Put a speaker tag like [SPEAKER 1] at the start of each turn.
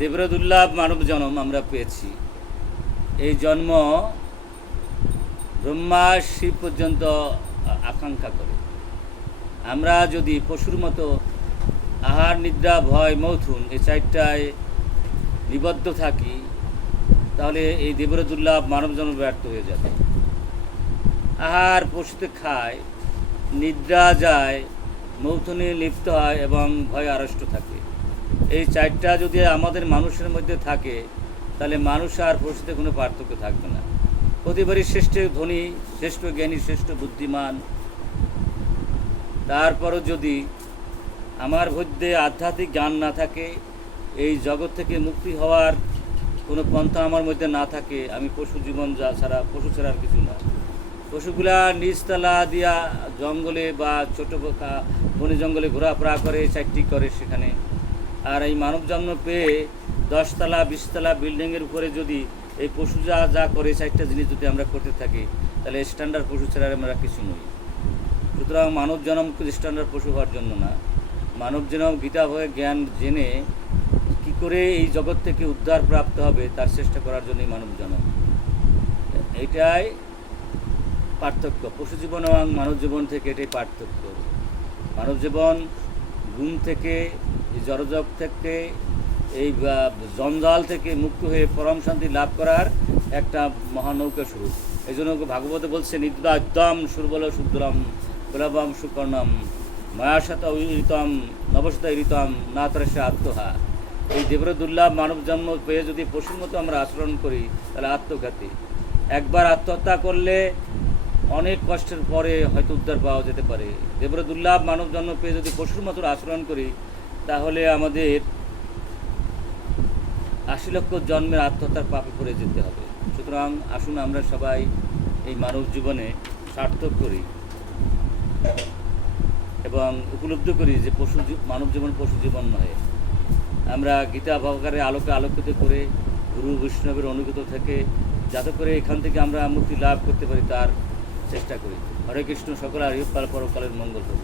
[SPEAKER 1] দেবরদুল্লাহ মানব জন্ম আমরা পেয়েছি। এই জন্ম ব্রহ্মা শিব পর্যন্ত আকাঙ্ক্ষা করে। আমরা যদি পশুর মতো আহার, নিদ্রা, ভয়, মৌথুন এই চারটায় নিবদ্ধ থাকি, তাহলে এই দেবরদুল্লাহ মানব জন্ম ব্যর্থ হয়ে যাবে। আহার পশুতে খায়, নিদ্রা যায়, মৌথুনে লিপ্ত হয় এবং ভয় আড়ষ্ট থাকে। এই চারটা যদি আমাদের মানুষের মধ্যে থাকে, তাহলে মানুষ আর পশুতে কোনো পার্থক্য থাকবে না। প্রতিবারই শ্রেষ্ঠ ধনী, শ্রেষ্ঠ জ্ঞানী, শ্রেষ্ঠ বুদ্ধিমান। তারপরও যদি আমার মধ্যে আধ্যাত্মিক জ্ঞান না থাকে, এই জগৎ থেকে মুক্তি হওয়ার কোনো পন্থা আমার মধ্যে না থাকে, আমি পশু জীবন যা ছাড়া, পশু ছাড়া আর কিছু না। পশুগুলা নিচতলা দিয়া জঙ্গলে বা ছোটো বনে জঙ্গলে ঘোরাফেরা করে, চারটি করে সেখানে। আর এই মানব জন্ম পেয়ে দশতলা, বিশতলা বিল্ডিংয়ের উপরে যদি এই পশু যা যা করে, চারটা জিনিস যদি আমরা করতে থাকি, তাহলে স্ট্যান্ডার্ড পশু ছাড়া আমরা কিছু নই। সুতরাং মানব জন্ম স্ট্যান্ডার্ড পশু হওয়ার জন্য না। মানব জন্ম গীতা হয়ে জ্ঞান জেনে কি করে এই জগৎ থেকে উদ্ধার প্রাপ্ত হবে, তার চেষ্টা করার জন্যই মানব জন্ম। এইটাই পার্থক্য। পশু জীবন এবং মানব জীবন থেকে এটাই পার্থক্য। মানব জীবন গুণ থেকে জড়জগ থেকে, এই জঞ্জাল থেকে মুক্ত হয়ে পরম শান্তি লাভ করার একটা মহানৌকা শুরু। এই জন্য ভাগবত বলছে নিদ্যাদ্যম সুরবল শুদ্রম প্রলভম সুকর্ণম, মায়াশত ঋতম নবশত ঋতম না তরসে আত্মহা। এই দেবরদুল্লাভ মানব জন্ম পেয়ে যদি পশুর মতো আমরা আচরণ করি, তাহলে আত্মঘাতী। একবার আত্মহত্যা করলে অনেক কষ্টের পরে হয়তো উদ্ধার পাওয়া যেতে পারে। দেবরদুল্লাভ মানব জন্ম পেয়ে যদি পশুর মতো আচরণ করি তাহলে আমাদের আশি লক্ষ জন্মের আত্মহত্যার পাপে পড়ে যেতে হবে। সুতরাং আসুন আমরা সবাই এই মানব জীবনে সার্থক করি এবং উপলব্ধ করি যে পশু মানব জীবন পশু জীবন নয়। আমরা গীতা ভগবানের আলোকে আলোকিত করে গুরু বৈষ্ণবের অনুগত থেকে যাতে করে এখান থেকে আমরা মুক্তি লাভ করতে পারি তার চেষ্টা করি। হরে কৃষ্ণ, সকল হরিপাল পরকালের মঙ্গল হোক।